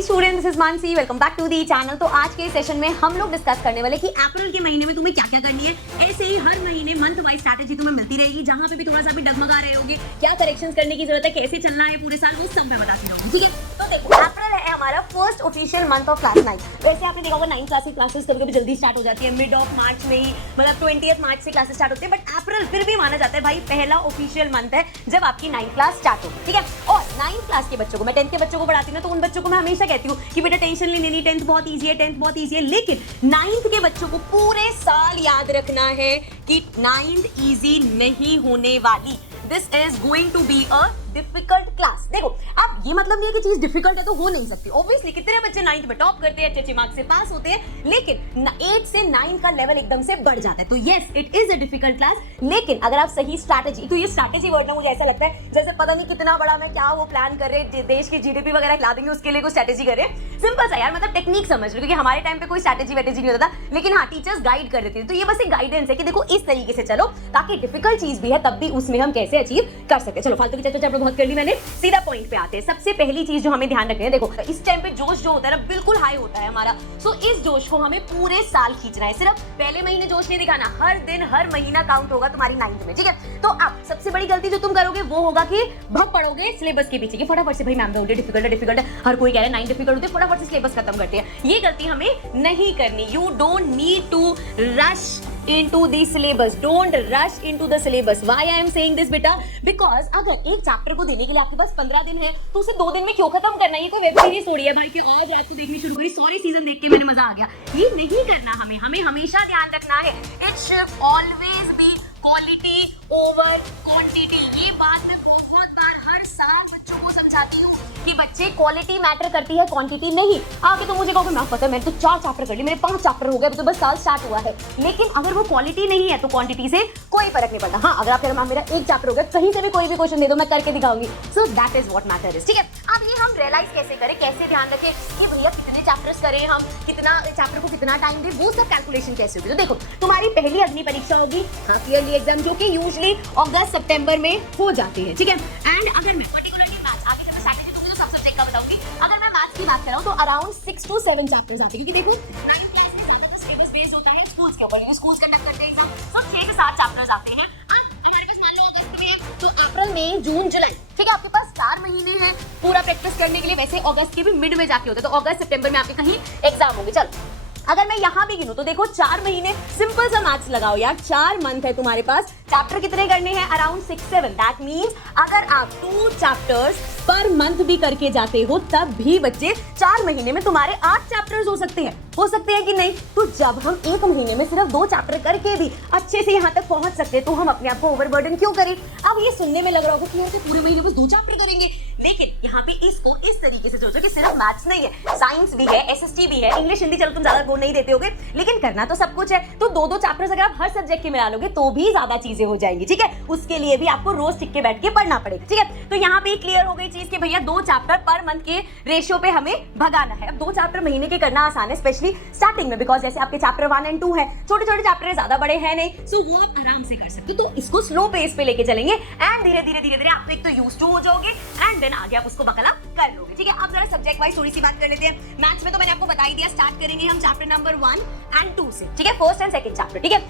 Morning student, this is Mansi, welcome back to the channel. तो आज के सेशन में हम लोग डिस्कस करने वाले कि अप्रैल के महीने में तुम्हें क्या क्या करनी है। ऐसे ही हर महीने मंथ वाइज स्ट्रैटेजी तुम्हें मिलती रहेगी, जहां पे भी थोड़ा सा भी डगमगा रहे होगे, क्या करेक्शंस करने की जरूरत है, कैसे चलना है पूरे साल, वो सब मैं बताती रहूंगी। ठीक है, तो देखो अप्रैल है हमारा first official month of class 9। वैसे आपने देखा होगा 9 क्लासेस कभी कभी जल्दी स्टार्ट हो जाती है, मिड ऑफ मार्च में ही, मतलब 20 मार्च से क्लासेस स्टार्ट होती है, बट अप्रैल फिर भी माना जाता है भाई पहला ऑफिशियल मंथ है जब आपकी 9th क्लास स्टार्ट होगी। ठीक है, और 9th क्लास के बच्चों को, मैं 10th के बच्चों को पढ़ाती हूँ ना, तो उन बच्चों को मैं हमेशा कहती हूँ कि बेटा टेंशन नहीं लेनी, 10th बहुत ईजी है, 10th बहुत ईजी है, लेकिन 9th के बच्चों को पूरे साल याद रखना है कि 9th ईजी नहीं होने वाली। This is going to be a difficult class. देखो अब ये मतलब नहीं है कि चीज डिफिकल्ट है तो हो नहीं सकती। ऑब्वियसली कितने बच्चे 9th में टॉप करते हैं, अच्छे मार्क्स से पास होते हैं, लेकिन 8 से 9 का लेवल एकदम से बढ़ जाता है। तो yes, it is a difficult class, लेकिन अगर आप सही स्ट्रैटेजी, तो ये स्ट्रैटेजी वर्ड में मुझे ऐसा लगता है जैसे पता नहीं कितना बड़ा मैं क्या वो प्लान कर रहे हैं, देश की जीडीपी वगैरह खिला देंगे, उसके लिए कोई स्ट्रैटेजी कर रहे हैं। सिंपल सा यार, मतलब टेक्निक समझ लो, क्योंकि हमारे टाइम पे कोई स्ट्रैटेजी वेटेजी नहीं होता था, लेकिन हाँ टीचर्स गाइड कर देते थे। तो ये बस एक गाइडेंस है कि देखो इस तरीके से चलो, ताकि डिफिकल्ट चीज भी है तब भी उसमें हम कैसे अचीव कर सके। चलो फालतू की चर्चा बहुत कर ली मैंने, सीधा पॉइंट पे आते हैं। सबसे पहली चीज जो हमें ध्यान रखनी है, देखो इस टाइम पे जोश जो होता है ना बिल्कुल हाई होता है हमारा। सो इस जोश को हमें पूरे साल खींचना है, सिर्फ पहले महीने जोश नहीं दिखाना, हर दिन हर महीना काउंट होगा तुम्हारी 9th में। ठीक है, तो अब सबसे बड़ी गलती जो तुम करोगे वो होगा कि बहुत पढ़ोगे सिलेबस के पीछे, फटाफट से भाई मैम बोल रही है डिफिकल्ट है, हर कोई कह रहा है 9 डिफिकल्ट होती है, फटाफट से सिलेबस खत्म करते हैं। ये गलती हमें नहीं करनी। You don't need to rush into the syllabus, don't rush into the syllabus. Why I am saying this बेटा? Because अगर एक चैप्टर को देने के लिए आपके पास 15 दिन है, तो उसे 2 दिन में क्यों खत्म करना है? ये कोई वेब सीरीज थोड़ी है भाई कि आज रात को देखनी शुरू करी, सॉरी सीजन देख के मैंने मजा आ गया। ये नहीं करना हमें हमेशा ध्यान रखना है, it should always be quality over quantity। ये बात मैं बहुत बार हर साल बच्चों को समझाती हूँ कि बच्चे क्वालिटी मैटर करती है, क्वांटिटी नहीं। आगे तो मुझे कहोगे मैम पता है मैंने तो 4 चैप्टर कर लिए, मेरे 5 चैप्टर हो गए, अभी तो बस साल स्टार्ट हुआ है, लेकिन अगर वो क्वालिटी नहीं है तो क्वांटिटी से कोई फर्क नहीं पड़ता। हाँ, अगर आप कह रहे मैम मेरा 1 चैप्टर हो गया, कहीं से भी कोई भी क्वेश्चन दे दो मैं करके दिखाऊंगी। So that is what matter is. ठीक है, अब ये हम रियलाइज कैसे करें, कैसे ध्यान रखें कि भैया कितने चैप्टर्स करें, हम कितना चैप्टर को कितना टाइम दें, वो सब कैलकुलेशन कैसे होगी। तो देखो तुम्हारी पहली अग्नि परीक्षा होगी, हाफ ईयरली एग्जाम, जो कि यूजुअली अगस्त सितंबर में हो जाती है। ठीक है, एंड अगर मैं पर्टिकुलरली मैथ्स, आगे से मैं स्ट्रैटेजी दूंगी तो सब सब्जेक्ट का बताऊंगी। अगर मैं मैथ्स की बात कर रहा हूं तो अराउंड 6 to 7 चैप्टर्स आते हैं, क्योंकि देखो 9th क्लास में ज्यादा सिलेबस बेस्ड होता है स्कूल्स के ऊपर, क्योंकि स्कूल्स कंडक्ट करते हैं एग्जाम, तो 6 से 7 चैप्टर्स आते हैं। हमारे पास मान लो अगस्त में है तो अप्रैल मई जून जुलाई, ठीक है, आपके पास 4 महीने हैं पूरा प्रैक्टिस करने के लिए। वैसे अगस्त के भी मिड में जाके होते हैं, तो अगस्त सितंबर में आपके कहीं एग्जाम होंगे। चलो अगर मैं यहां भी गिनूं तो देखो 4 महीने, सिंपल सा मैथ्स लगाओ यार, 4 मंथ है तुम्हारे पास, चैप्टर कितने करने हैं? अराउंड 6-7। दैट मींस अगर आप 2 चैप्टर्स पर मंथ भी करके जाते हो तब भी बच्चे 4 महीने में तुम्हारे 8 चैप्टर्स हो सकते हैं कि नहीं? तो जब हम 1 महीने में सिर्फ 2 चैप्टर करके भी अच्छे से यहां तक पहुंच सकते हैं, तो हम अपने आप को ओवरबर्डन क्यों करें? अब ये सुनने में लग रहा होगा कि यार पूरे महीने में 2 चैप्टर करेंगे, लेकिन यहाँ पे इसको इस तरीके से सोचो कि सिर्फ मैथ्स नहीं है, साइंस भी है, एसएसटी भी है, इंग्लिश हिंदी चलो तुम ज्यादा वो नहीं देते होगे, लेकिन करना तो सब कुछ है। तो 2-2 चैप्टर्स अगर आप हर सब्जेक्ट के मिला लोगे तो भी ज्यादा चीजें हो जाएंगी। ठीक है, उसके लिए भी आपको रोज टिक के बैठ के पढ़ना पड़ेगा। ठीक है, तो यहाँ पे क्लियर हो गई चीज कि भैया 2 चैप्टर पर मंथ के रेशियो पे हमें भगाना है। अब 2 चैप्टर महीने के करना आसान है, स्पेशली स्टार्टिंग में, बिकॉज जैसे आपके चैप्टर 1 और 2 है, छोटे छोटे चैप्टर ज्यादा बड़े हैं नहीं, सो वो आप आराम से कर सकते हो। तो इसको स्लो पेस पे लेके चलेंगे एंड धीरे धीरे आप एक तो यूज्ड टू हो जाओगे एंड देन आगे आप उसको बकला कर लोगे। ठीक है, अब जरा सब्जेक्ट वाइज थोड़ी सी बात कर लेते हैं। मैथ्स में तो मैंने आपको बता ही दिया, स्टार्ट करेंगे हम चैप्टर नंबर 1 और 2 से। ठीक है, फर्स्ट एंड सेकंड चैप्टर। ठीक है,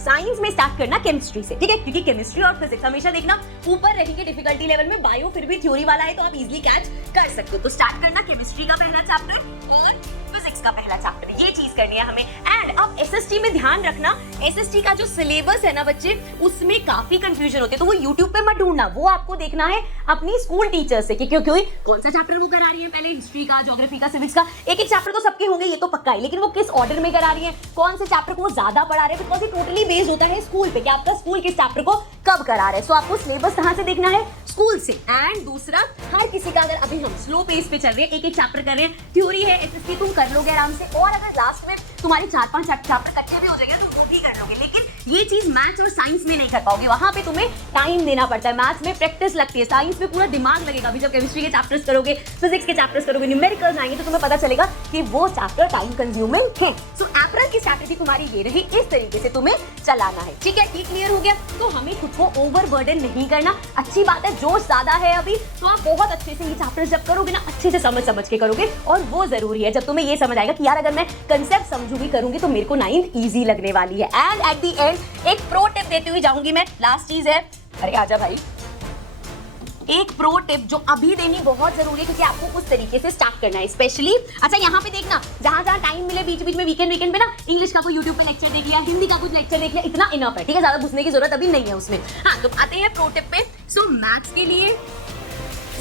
साइंस में स्टार्ट करना केमिस्ट्री से। ठीक है, क्योंकि केमिस्ट्री और फिजिक्स हमेशा देखना ऊपर रहेंगे डिफिकल्टी लेवल में, बायो फिर भी थ्योरी वाला है तो आप इजीली कैच कर सकते हो। तो स्टार्ट करना केमिस्ट्री का पहला चैप्टर और फिजिक्स का पहला चैप्टर, ये चीज करनी है हमें। एंड अब एसएसटी में ध्यान रखना, एसएसटी का जो सिलेबस है ना बच्चे, उसमें काफी कंफ्यूजन होती है, तो वो यूट्यूब पे मत ढूंढना, वो आपको देखना है अपनी स्कूल टीचर से कि क्यों कौन सा चैप्टर वो करा रही है, पहले हिस्ट्री का, ज्योग्राफी का, सिविक्स का, एक चैप्टर तो सबके होंगे ये तो पक्का है, लेकिन वो किस ऑर्डर में करा रही है, कौन से चैप्टर को वो ज्यादा पढ़ा रहे हैं, बिकॉज ये टोटली बेस्ड होता है स्कूल पे कि आपका स्कूल किस चैप्टर को कब करा रहे हैं। सो आपको सिलेबस कहां से देखना है? स्कूल से। एंड दूसरा, हर किसी का, अगर अभी हम स्लो पेस पे चल रहे हैं, एक चैप्टर कर रहे हैं, थ्योरी है, एसएसटी तुम कर लोगे आराम से, और अगर लास्ट में तुम्हारे 4-5 चैप्टर कच्चे भी हो जाएंगे तो वो भी कर लोगे, लेकिन ये चीज मैथ्स और साइंस में नहीं कर पाओगे, वहां पे तुम्हें टाइम देना पड़ता है। मैथ्स में प्रैक्टिस लगती है, साइंस में पूरा दिमाग लगेगा। अभी जब केमिस्ट्री के चैप्टर्स करोगे, फिजिक्स के चैप्टर्स करोगे, न्यूमेरिकल्स आएंगे, तो तुम्हें पता चलेगा कि वो चैप्टर टाइम कंज्यूमिंग है। सो अप्रैल की स्ट्रैटेजी तुम्हारी ये रही, इस तरीके से तुम्हें चलाना है, ठीक है। ये क्लियर हो गया। तो हमें खुद को ओवरबर्डन नहीं करना। अच्छी बात है, जोश ज्यादा है अभी, तो आप बहुत अच्छे से ये चैप्टर जब करोगे ना, अच्छे से समझ के करोगे, और वो जरूरी है। जब तुम्हें ये समझ आएगा कि यार अगर मैं कंसेप्ट समझूंगी करूंगी तो मेरे को 9th इजी लगने वाली है। एंड एट द एंड एक प्रो टिप देती हुई जाऊंगी मैं। लास्ट चीज है, अरे आजा भाई, एक प्रो टिप जो अभी देनी बहुत जरूरी है, क्योंकि आपको उस तरीके से स्टार्ट करना है स्पेशली। अच्छा यहाँ पे देखना, जहां टाइम मिले बीच बीच में, वीकेंड पे ना इंग्लिश का कोई यूट्यूब पे लेक्चर देख लिया, हिंदी का कुछ लेक्चर देख लिया, इतना इनफ है, ठीक है, ज्यादा घुसने की जरूरत अभी नहीं है उसमें। हाँ, तो आते हैं प्रो टिप पे। सो मैथ्स के लिए,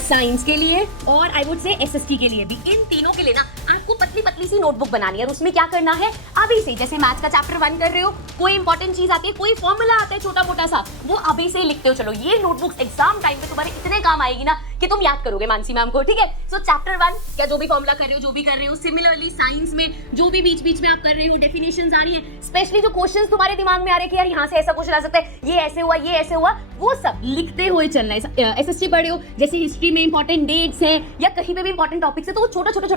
साइंस के लिए और आई वुड से एसएसटी के लिए भी, इन तीनों के लिए ना आपको पतली पतली सी नोटबुक बनानी है। और उसमें क्या करना है, अभी से, जैसे मैथ्स का चैप्टर 1 कर रहे हो, कोई इंपॉर्टेंट चीज आती है, कोई फॉर्मूला आता है छोटा मोटा सा, वो अभी से लिखते हो चलो। ये नोटबुक्स एग्जाम टाइम पे तुम्हारे इतने काम आएगी ना कि तुम याद करोगे मानसी मैम को, ठीक है। सो चैप्टर 1 क्या जो भी फॉर्मूला कर रहे हो, जो भी कर रहे हो, सिमिलरली साइंस में जो भी बीच बीच में आप कर रहे हो, डेफिनेशंस आ रही है, स्पेशली जो क्वेश्चंस तुम्हारे दिमाग में आ रहे हैं कि यार यहाँ से ऐसा क्वेश्चन आ सकता है, ये ऐसे हुआ, ये ऐसे हुआ, वो सब लिखते हुए चलना है। एसएसटी पढ़े हो, जैसे हिस्ट्री में इंपॉर्टेंट डेट्स हैं या कहीं पे भी इंपॉर्टेंट टॉपिक्स है, तो वो छोटा छोटा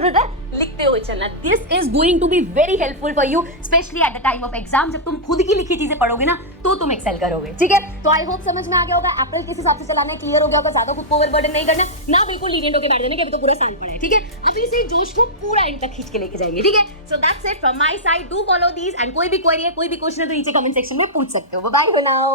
लिखते हुए चलना। This is going to be very helpful for you, especially at the time of exam. जब तुम खुद की लिखी चीजें पढ़ोगे ना, तो तुम एक्सेल करोगे, ठीक है। तो आई होप समझ में आ गया होगा, अप्रैल किस हिसाब से चलाना है, क्लियर हो गया होगा, ज्यादा खुद को ओवरबर्डन नहीं करना ना, बिल्कुल लीनियंट होकर बैठ जाने के, अभी तो पूरा साल पड़ा है, ठीक है। अभी से जोश को पूरा एंड तक खींच के लेके जाएंगे, ठीक है। So that's it from my side, do follow these, and कोई भी क्वेरी है, कोई भी क्वेश्चन है तो नीचे कमेंट सेक्शन में पूछ सकते हो। Bye bye for now.